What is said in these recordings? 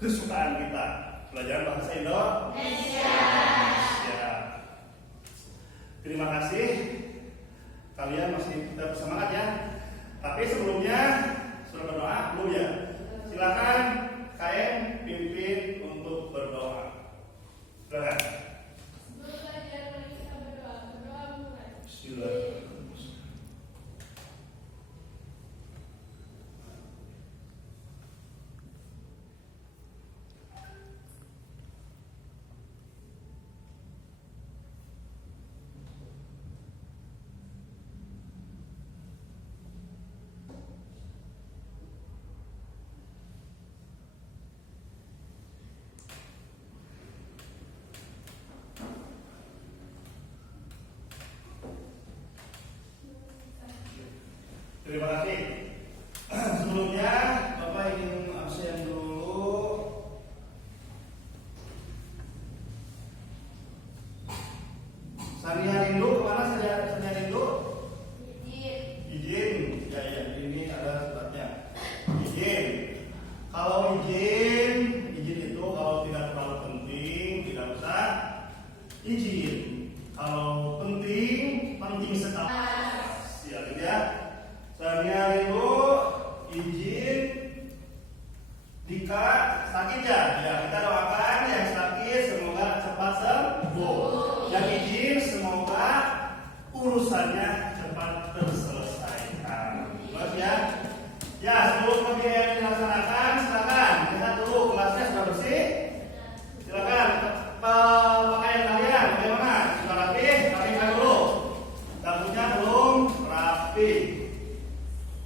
kesukaan kita, pelajaran bahasa Indonesia. Terima kasih. Kalian masih tetap semangat ya. Tapi sebelumnya sudah berdoa belum ya? Silakan KM pimpin untuk berdoa. Silakan. Bismillahirrahmanirrahim. Terima kasih. Sebelumnya Bapak ingin absen dulu. Sania Rindu kemana Sania Rindu? Izin. Ya, ini ada suratnya. Izin. Kalau izin itu kalau tidak terlalu penting tidak usah izin. Kalau penting sekali. Siap ya. Sania Rindu izin. Dika sakit ya? Ya, kita doakan yang sakit semoga cepat sembuh. Yang izin semoga urusannya cepat terselesaikan. Bagus ya? Ya, sebelum kegiatan dilaksanakan, silakan lihat dulu kelasnya sudah bersih. Silakan pakaian kalian bagaimana? Sudah rapi? Rapikan dulu. Takutnya belum rapi.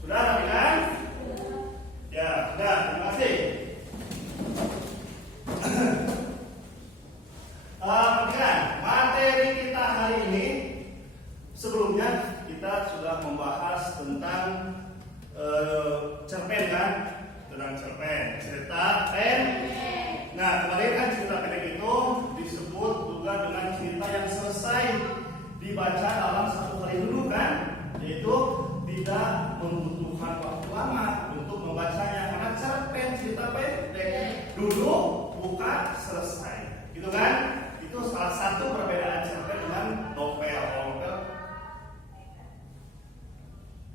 Sudah rapi kan? Ya, sudah. Terima kasih. Perhatikan, materi kita hari ini sebelumnya kita sudah membahas tentang cerpen kan? Tentang cerpen, cerita pendek. Nah, kemarin kan cerita pendek itu disebut juga dengan cerita yang selesai dibaca dalam satu kali dulu kan? Yaitu tidak membutuhkan waktu lama untuk membacanya karena cerpen cerita pendek duduk buka selesai gitu kan. Itu salah satu perbedaan cerpen dengan novel.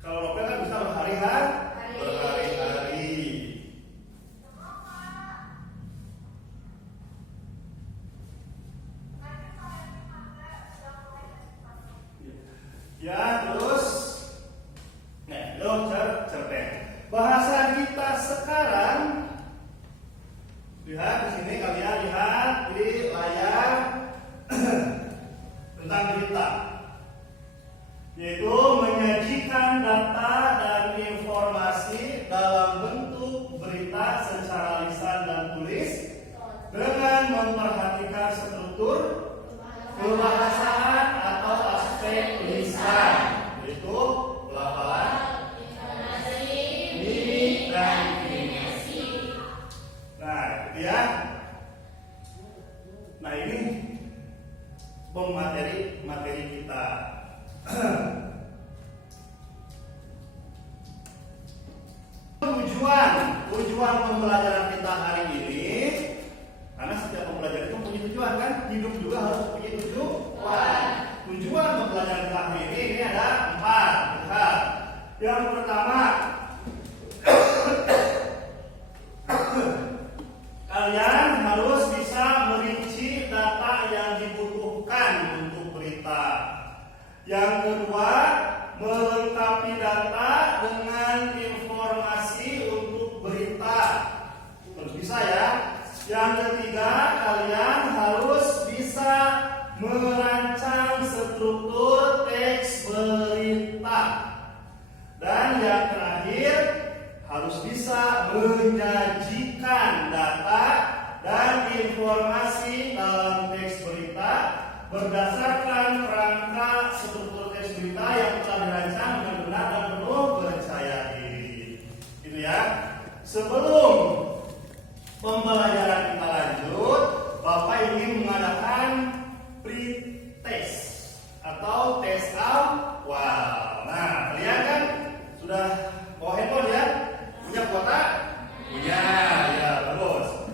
Kalau novel kan bisa berhari-hari. Ya, terus cerpen. Bahasa kita sekarang, lihat di sini, kalian lihat di layar tentang berita, yaitu menyajikan data dan informasi dalam bentuk berita secara lisan dan tulis dengan memperhatikan struktur kebahasaan atau aspek lisan, yaitu pelafalan, mimik, dan kinesi. Nah, itu ya. Nah, ini materi kita. Tujuan pembelajaran kita hari ini, karena setiap pembelajaran itu punya tujuan kan, hidup juga harus punya tujuan. Tujuan pembelajaran kita hari ini ada 4. Lihat. Yang pertama, kalian harus bisa merinci data yang dibutuhkan untuk berita. Yang kedua, melengkapi data dengan informasi untuk berita. Harus bisa ya. Yang ketiga, kalian harus bisa merancang struktur teks berita. Dan yang terakhir, harus bisa menyajikan data dan informasi dalam teks berita berdasarkan kerangka struktur teks berita yang telah dirancang dengan benar dan penuh percaya diri. Gitu ya. Sebelum pembelajaran kita lanjut, Bapak ingin mengadakan pre-test atau tes awal. Nah, kalian kan sudah bawa handphone ya? Punya kuota? Punya, ya bagus.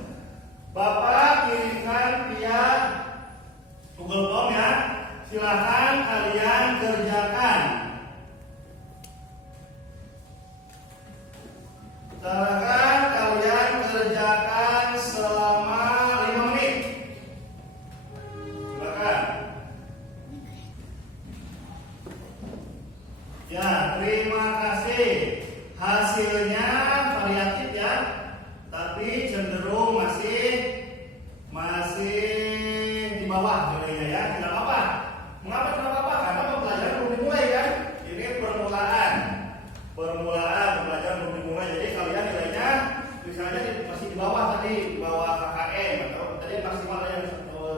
masih di bawah tadi, di bawah KKM atau tadi maksimal yang di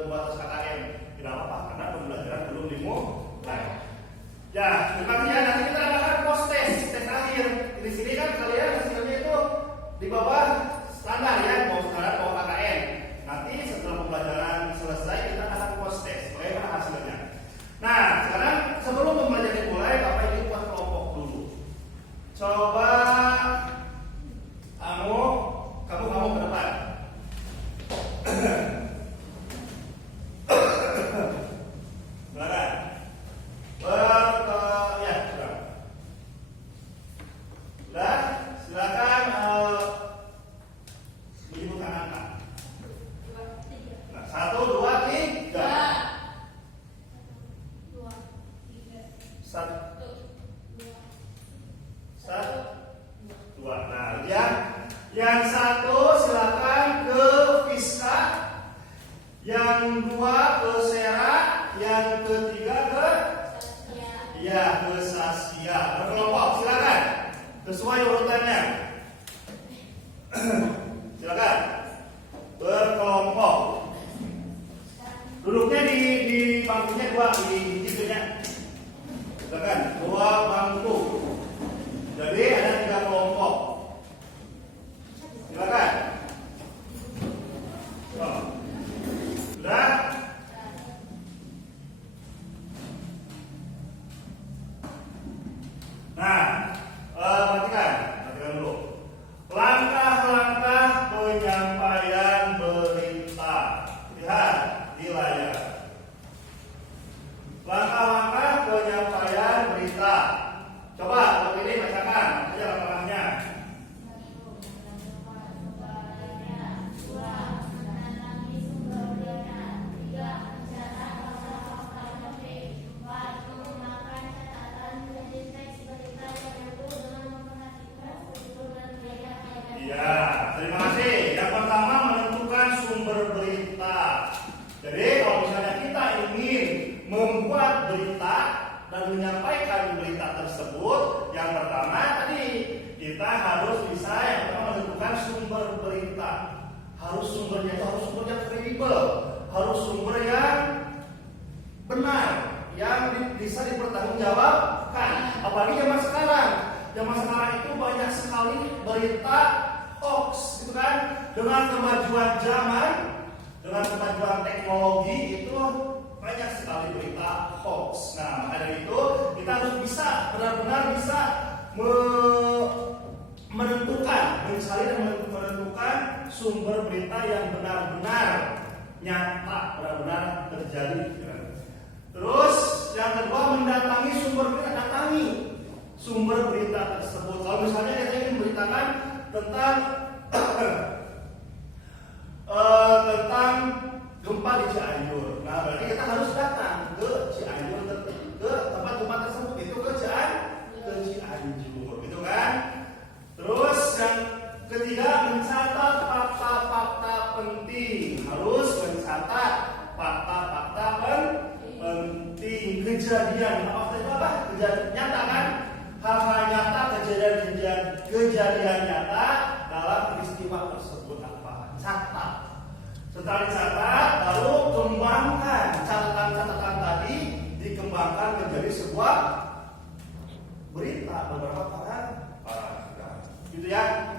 batas KKM. Tidak apa-apa karena pembelajaran belum dimulai. Ya, nanti kita akan post tes akhir. Di sini kan kalian hasilnya itu di bawah standar ya, bawah standar bawah KKM. Nanti setelah pembelajaran selesai kita akan post tes. Bagaimana hasilnya? Nah, sekarang sebelum pembelajaran dimulai, Bapak ini buat kelompok dulu. Coba kamu ke depan. Silakan. Ya, sudah. Silakan menyebutkan angka. Nah, 1, 2, 3. 1, 2. Nah, yang 1 silakan ke Fiska, yang 2 ke Sera, yang ketiga ke Saskia. Berkelompok silakan. Sesuai urutannya. Silakan. Berkelompok. Duduknya di bangkunya 2 di situnya. Silakan, 2 bangku. Jadi ada 3 kelompok. Silakan. Sudah? Nah, perhatikan dulu. Langkah-langkah penyampaian berita. Lihat di layar. Langkah-langkah penyampaian berita. Coba kalau ini bacakan aja langkah-langkahnya. Ya, terima kasih. Yang pertama menentukan sumber berita. Jadi kalau misalnya kita ingin membuat berita dan menyampaikan berita tersebut, yang pertama tadi kita harus bisa yang pertama menentukan sumber berita. Harus sumbernya itu harus sumber yang kredibel, harus sumber yang benar, yang bisa dipertanggungjawabkan. Apalagi zaman sekarang. Zaman sekarang itu banyak sekali berita hoax, gitu kan? Dengan kemajuan zaman, dengan kemajuan teknologi itu banyak sekali berita hoax. Nah, maka dari itu kita harus bisa benar-benar bisa menentukan, mencari dan menentukan sumber berita yang benar-benar nyata, benar-benar terjadi. Terus yang kedua mendatangi sumber berita, datangi sumber berita tersebut. Kalau misalnya kita ingin memberitakan tentang tentang gempa di Cianjur, nah berarti kita harus datang ke Cianjur, ke tempat gempa tersebut, itu ke Cianjur, gitu kan? Terus yang ketiga mencatat fakta-fakta penting, harus mencatat fakta-fakta penting, kejadian apa? Kejadian nyata kan? Hal-hal nyata, kejadian nyata dalam peristiwa tersebut apa? Catat. Setelah dicatat, lalu kembangkan catatan-catatan tadi, dikembangkan menjadi sebuah berita beberapa paragraf. Gitu ya.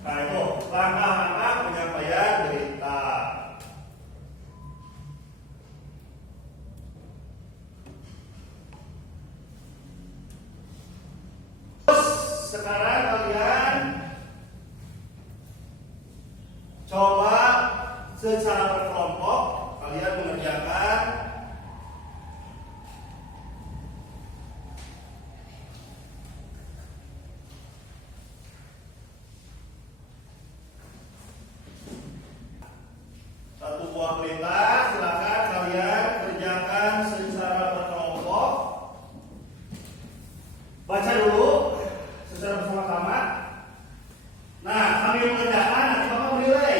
Nah itu langkah-langkah penyampaian berita. Sekarang kalian coba secara berkelompok kalian mengerjakan satu buah berita. Silakan kalian kerjakan secara berkelompok. Baca dulu secara bersama-sama. Nah, sambil mengerjakan nanti Bapak menilai.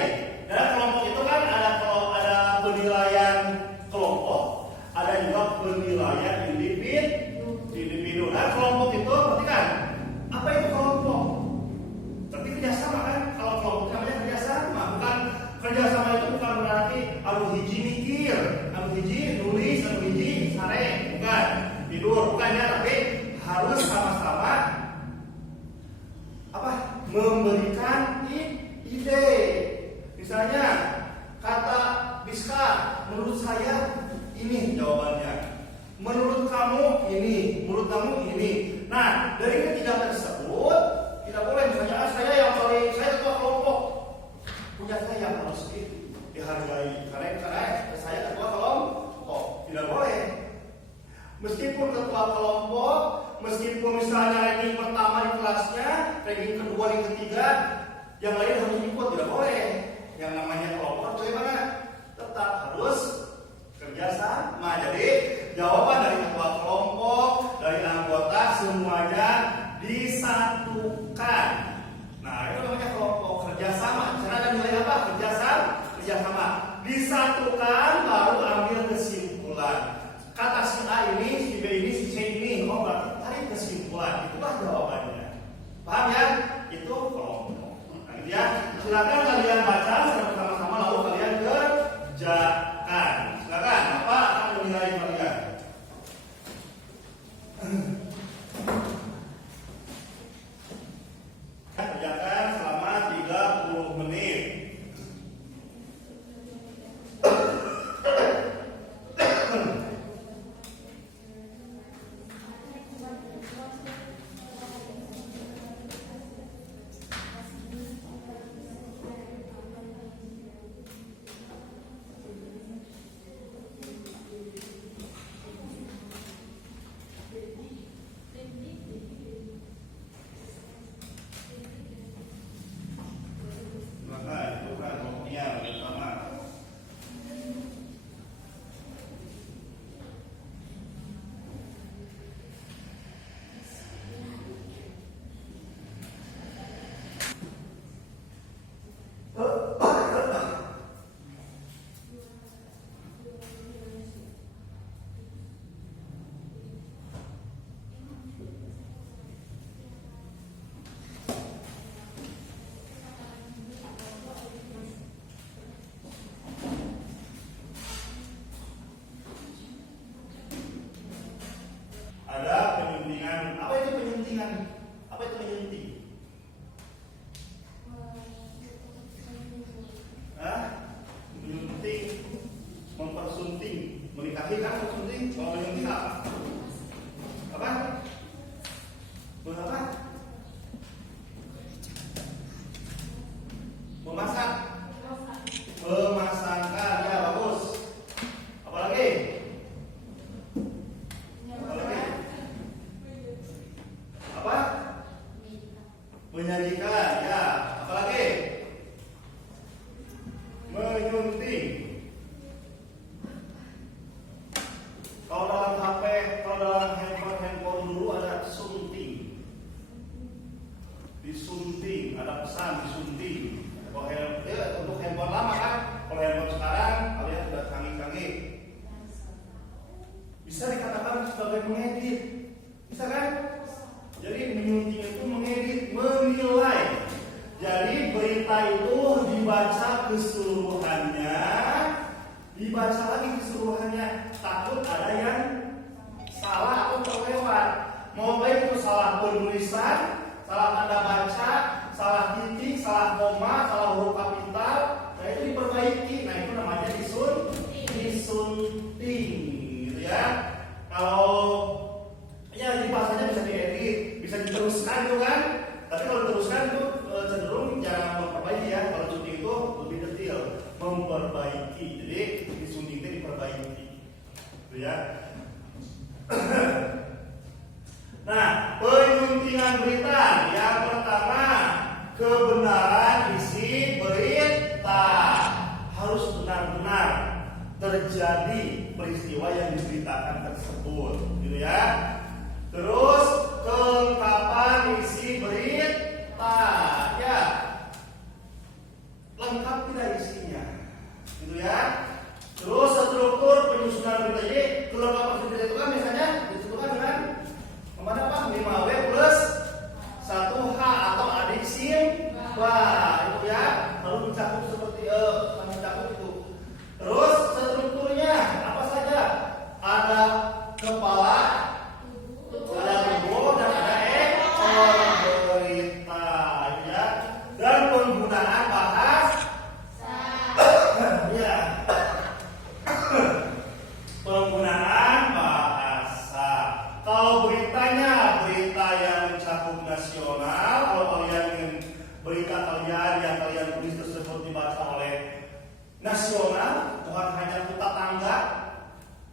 Dan kelompok itu kan ada penilaian kelompok, ada juga penilaian individu. Nah, kelompok itu berarti kan apa itu kelompok? Berarti kerjasama kan? Kalau kelompok namanya kerjasama. Kerjasama itu bukan berarti anu hiji mikir, anu hiji nulis, anu hiji sare, bukan tidur, bukan ya, tapi harus sama-sama apa? Memberikan ide. Misalnya kata Biska, menurut saya ini jawabannya. Menurut kamu ini, menurut kamu ini. Nah, dari ketiga tersebut tidak boleh misalnya saya yang paling saya ketua kelompok, punya saya yang harus dihargai karena saya ketua kelompok. Tidak boleh. Meskipun ketua kelompok, meskipun misalnya ranking pertama di kelasnya, ranking kedua, di ketiga, yang lain harus ikut, tidak boleh. Yang namanya kelompok bagaimana? Tetap harus kerjasama. Jadi jawaban dari ketua kelompok, dari anggota semuanya disatukan. Nah, itu namanya kelompok kerjasama. Cara ada nilai apa? Kerjasama. Disatukan baru ambil kesimpulan. Kata si A ini, si B ini, si C ini, oh berarti tarik kesimpulan. Itulah jawabannya. Paham ya? Itu kelompok. Nah, gitu ya. Silakan kalian baca sama-sama lalu kalian kerjakan. Silakan. Apa akan menilai kalian? Kerjakan selama 30 menit. Apa itu menyunting? Menyunting, mempersunting, menikahi kan mempersunting, mau menyunting apa? Apa? Apa? Memasak. Memasangkan, ya bagus. Apalagi? Apa? Menyajikan, ya. Apalagi? Menyunting. Kalau dalam HP, kalau dalam handphone dulu ada sunting. Disunting, ada pesan disunting. Kalau untuk handphone lama kan, kalau handphone sekarang kalian sudah canggih-canggih. Bisa dikatakan sebagai mengedit, bisa kan? Jadi menyunting itu mengedit, menilai. Jadi berita itu dibaca keseluruhannya, dibaca lagi keseluruhannya. Takut ada yang salah atau terlewat. Mau baik itu salah penulisan, salah tanda baca, salah titik, salah koma, salah huruf kapital, nah itu diperbaiki. Nah itu namanya disunting, gitu ya. Kalau ya di bahasanya bisa diedit, bisa diteruskan itu kan. Tapi kalau diteruskan itu cenderung jarang memperbaiki ya. Kalau sunting itu lebih detail, memperbaiki. Jadi disunting itu diperbaiki, gitu ya. Nah, penyuntingan berita yang pertama, kebenaran isi berita harus benar-benar terjadi peristiwa yang diberitakan tersebut, gitu ya. Terus kelengkapan isi berita, ya, lengkap tidak isinya, gitu ya. Terus struktur penyusunan berita, jadi kelengkapan berita itu kan misalnya disebutkan dengan kemana Pak? 5W plus 1H atau adik simbol, itu ya. Lalu mencakup seperti mencakup itu. Terus strukturnya apa saja? Ada kepala, ada tubuh, dan ada ekor berita, ya. Dan penggunaan bahasa, ya. Penggunaan bahasa. Kalau beritanya berita yang mencakup nasional, kalau kalian ingin berita kalian yang kalian tulis tersebut dibaca oleh nasional, bukan hanya kota tangga,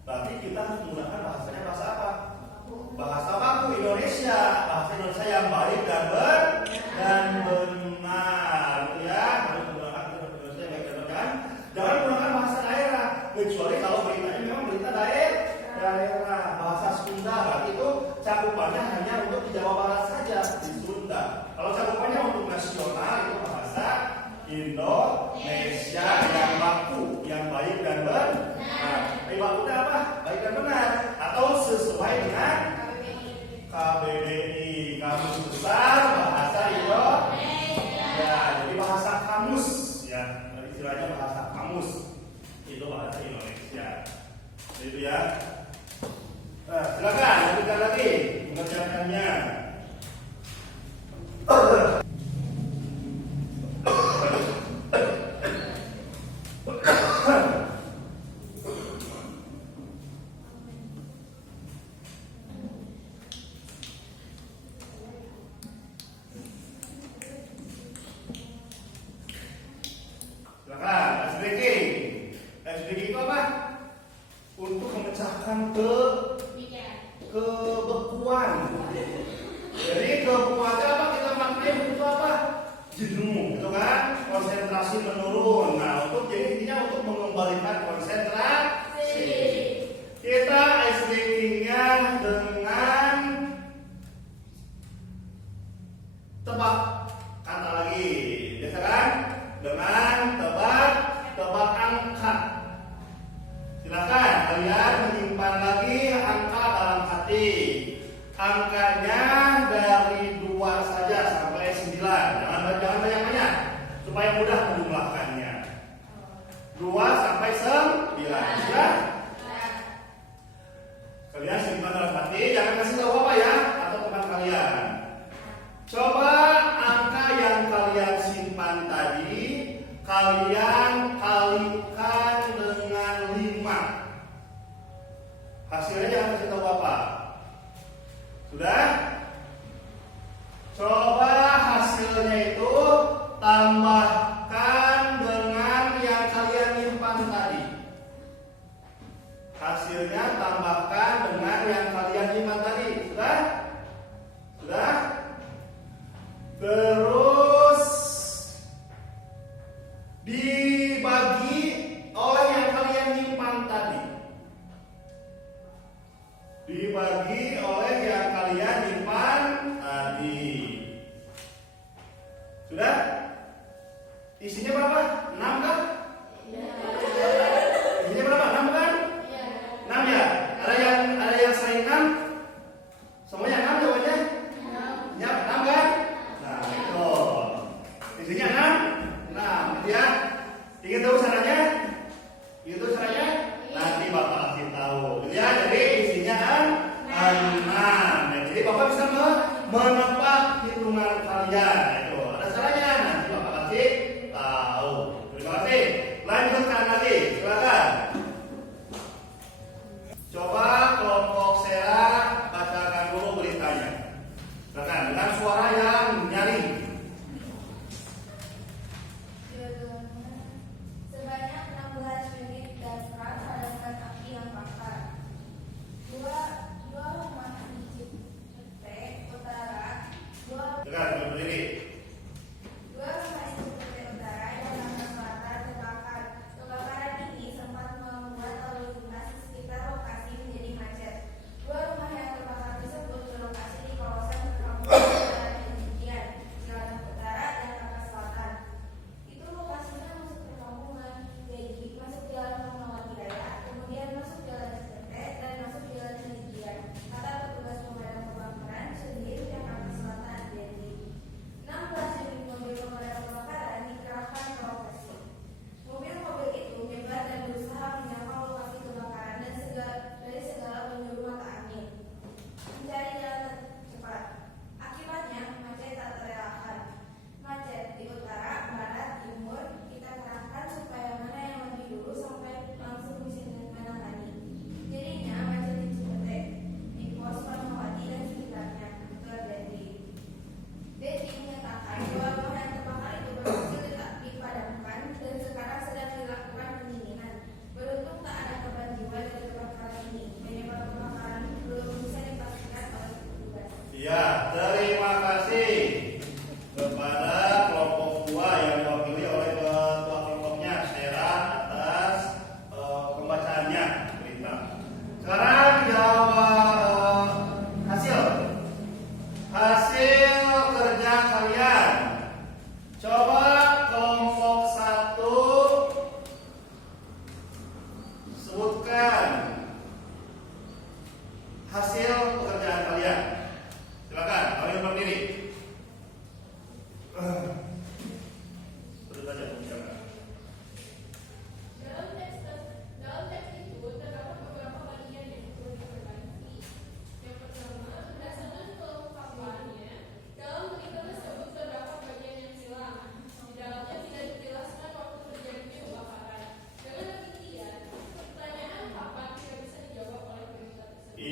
berarti kita harus menggunakan bahasanya bahasa apa? Bahasa baku Indonesia, bahasa Indonesia yang baik dan benar, ya. Harus menggunakan bahasa Indonesia yang baik dan benar. Jangan menggunakan bahasa daerah, kecuali kalau beritanya memang berita daerah. Bahasa Sunda, berarti itu cakupannya hanya untuk di Jawa Barat saja, di Sunda. Kalau cakupannya untuk nasional, itu bahasa Indonesia yang baku, yang baik dan benar. Baik bakunya apa? Baik dan benar, atau sesuai dengan KBBI, Kamus Besar Bahasa Indonesia. Ya, jadi bahasa kamus, ya, istilahnya bahasa kamus, itu bahasa Indonesia. Itu ya. Nah, silakan lanjutkan lagi mengerjakannya. Silakan, ice breaking. Ice breaking itu apa? Untuk memecahkan kebekuan. Jadi kebekuan apa kita maknai untuk apa? Jenuh, gitu kan? Konsentrasi menurun. Nah, untuk jadi intinya untuk mengembalikan konsentrasi. Kita ice breakingnya dengan tebak kata lagi, biasa kan? Dengan tebak angka. Silakan kalian menyimpan lagi angka dalam hati. Angkanya dari 2 saja sampai 9. Jangan banyak-banyak supaya mudah menjumlahkannya. 2 sampai 9. Ya? Kalian simpan dalam hati, jangan kasih tahu apa ya, atau teman kalian. Coba angka yang kalian simpan tadi kalian kalikan dengan 5. Hasilnya jangan kasih tahu apa. Sudah? Coba hasilnya itu tambahkan dengan yang kalian simpan tadi. Hasilnya tambahkan dengan yang kalian simpan tadi. Sudah? Sudah? Terus dibagi oleh yang kalian simpan tadi. Dibagi oleh yang kalian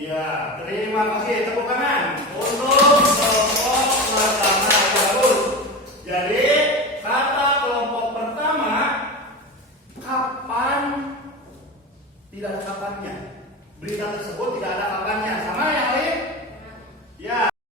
Iya, terima kasih. Tepuk tangan untuk kelompok pertama. Bagus. Jadi kata kelompok pertama kapan tidak ada kapannya. Berita tersebut tidak ada kapannya. Sama?